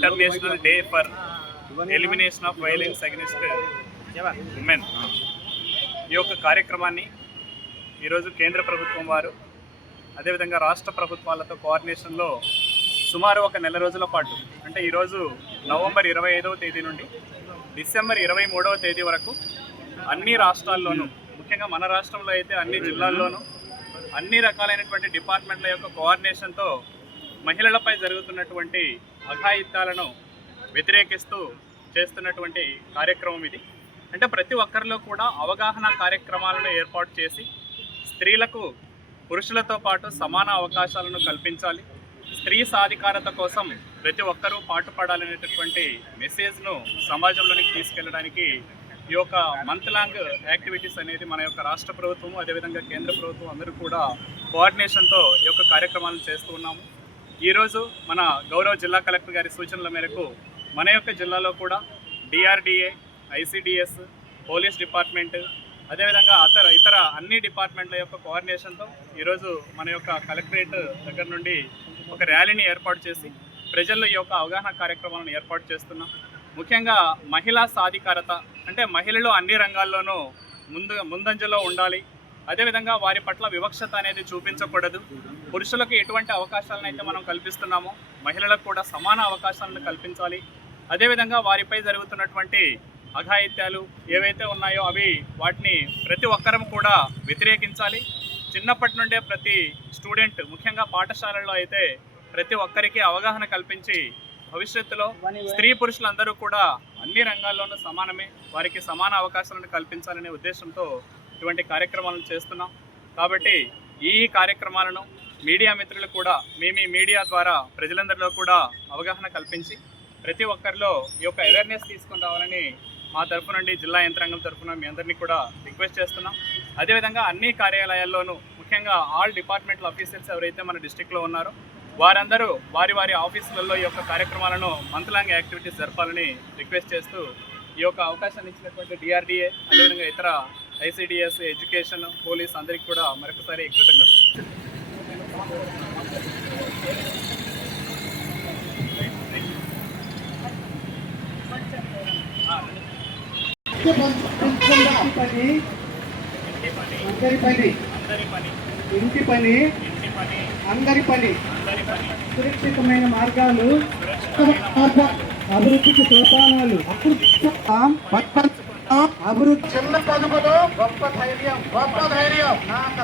International day for elimination of violence against women. ఈ యొక్క కార్యక్రమాన్ని ఈరోజు కేంద్ర ప్రభుత్వం వారు అదేవిధంగా రాష్ట్ర ప్రభుత్వాలతో కోఆర్డినేషన్లో సుమారు ఒక నెల రోజుల పాటు, అంటే ఈరోజు నవంబర్ 25వ తేదీ నుండి డిసెంబర్ 23వ తేదీ వరకు అన్ని రాష్ట్రాల్లోనూ, ముఖ్యంగా మన రాష్ట్రంలో అయితే అన్ని జిల్లాల్లోనూ అన్ని రకాలైనటువంటి డిపార్ట్మెంట్ల యొక్క కోఆర్డినేషన్తో మహిళలపై జరుగుతున్నటువంటి అఘాయిత్యాలను వ్యతిరేకిస్తూ చేస్తున్నటువంటి కార్యక్రమం ఇది. అంటే ప్రతి ఒక్కరిలో కూడా అవగాహన కార్యక్రమాలను ఏర్పాటు చేసి స్త్రీలకు పురుషులతో పాటు సమాన అవకాశాలను కల్పించాలి, స్త్రీ సాధికారత కోసం ప్రతి ఒక్కరూ పాటుపడాలనేటటువంటి మెసేజ్ను సమాజంలోనికి తీసుకెళ్ళడానికి ఈ యొక్క మంత్ లాంగ్ యాక్టివిటీస్ అనేది మన యొక్క రాష్ట్ర ప్రభుత్వం అదేవిధంగా కేంద్ర ప్రభుత్వం అందరూ కూడా కోఆర్డినేషన్తో ఈ యొక్క కార్యక్రమాలను చేస్తూ ఉన్నాము. ఈరోజు మన గౌరవ జిల్లా కలెక్టర్ గారి సూచనల మేరకు మన యొక్క జిల్లాలో కూడా డిఆర్డిఏ, ఐసిడిఎస్, పోలీస్ డిపార్ట్మెంట్ అదేవిధంగా ఇతర అన్ని డిపార్ట్మెంట్ల యొక్క కోఆర్డినేషన్తో ఈరోజు మన యొక్క కలెక్టరేట్ దగ్గర నుండి ఒక ర్యాలీని ఏర్పాటు చేసి ప్రజల్లో ఈ యొక్క అవగాహన కార్యక్రమాలను ఏర్పాటు చేస్తున్నాం. ముఖ్యంగా మహిళా సాధికారత అంటే మహిళలు అన్ని రంగాల్లోనూ ముందంజలో ఉండాలి, అదేవిధంగా వారి పట్ల వివక్షత అనేది చూపించకూడదు. పురుషులకు ఎటువంటి అవకాశాలను అయితే మనం కల్పిస్తున్నామో మహిళలకు కూడా సమాన అవకాశాలను కల్పించాలి. అదేవిధంగా వారిపై జరుగుతున్నటువంటి అఘాయిత్యాలు ఏవైతే ఉన్నాయో వాటిని ప్రతి ఒక్కరం కూడా వ్యతిరేకించాలి. చిన్నప్పటి నుండే ప్రతి స్టూడెంట్, ముఖ్యంగా పాఠశాలల్లో అయితే ప్రతి ఒక్కరికి అవగాహన కల్పించి భవిష్యత్తులో స్త్రీ పురుషులందరూ కూడా అన్ని రంగాల్లోనూ సమానమే, వారికి సమాన అవకాశాలను కల్పించాలనే ఉద్దేశంతో ఇటువంటి కార్యక్రమాలను చేస్తున్నాం. కాబట్టి ఈ కార్యక్రమాలను మీడియా మిత్రులు కూడా మేము ఈ మీడియా ద్వారా ప్రజలందరిలో కూడా అవగాహన కల్పించి ప్రతి ఒక్కరిలో ఈ యొక్క అవేర్నెస్ తీసుకొని రావాలని మా తరఫు నుండి జిల్లా యంత్రాంగం తరఫున మీ అందరినీ కూడా రిక్వెస్ట్ చేస్తున్నాం. అదేవిధంగా అన్ని కార్యాలయాల్లోనూ ముఖ్యంగా ఆల్ డిపార్ట్మెంటల్ ఆఫీసర్స్ ఎవరైతే మన డిస్టిక్లో ఉన్నారో వారందరూ వారి వారి ఆఫీసులలో ఈ యొక్క కార్యక్రమాలను మంత్ లాంగ్ యాక్టివిటీస్ జరపాలని రిక్వెస్ట్ చేస్తూ ఈ యొక్క అవకాశాన్ని ఇచ్చినటువంటి డిఆర్డిఏ అదేవిధంగా ఇతర ఐసిడిఎస్, ఎడ్యుకేషన్, పోలీస్ అందరికీ కూడా మరొకసారి కృతజ్ఞతలు. ఇంటి పని అందరి పని, సురక్షితమైన మార్గాలు, అభివృద్ధికి సోపానాలు, అభివృద్ధి చిన్న పదుపులో గొప్ప ధైర్యం,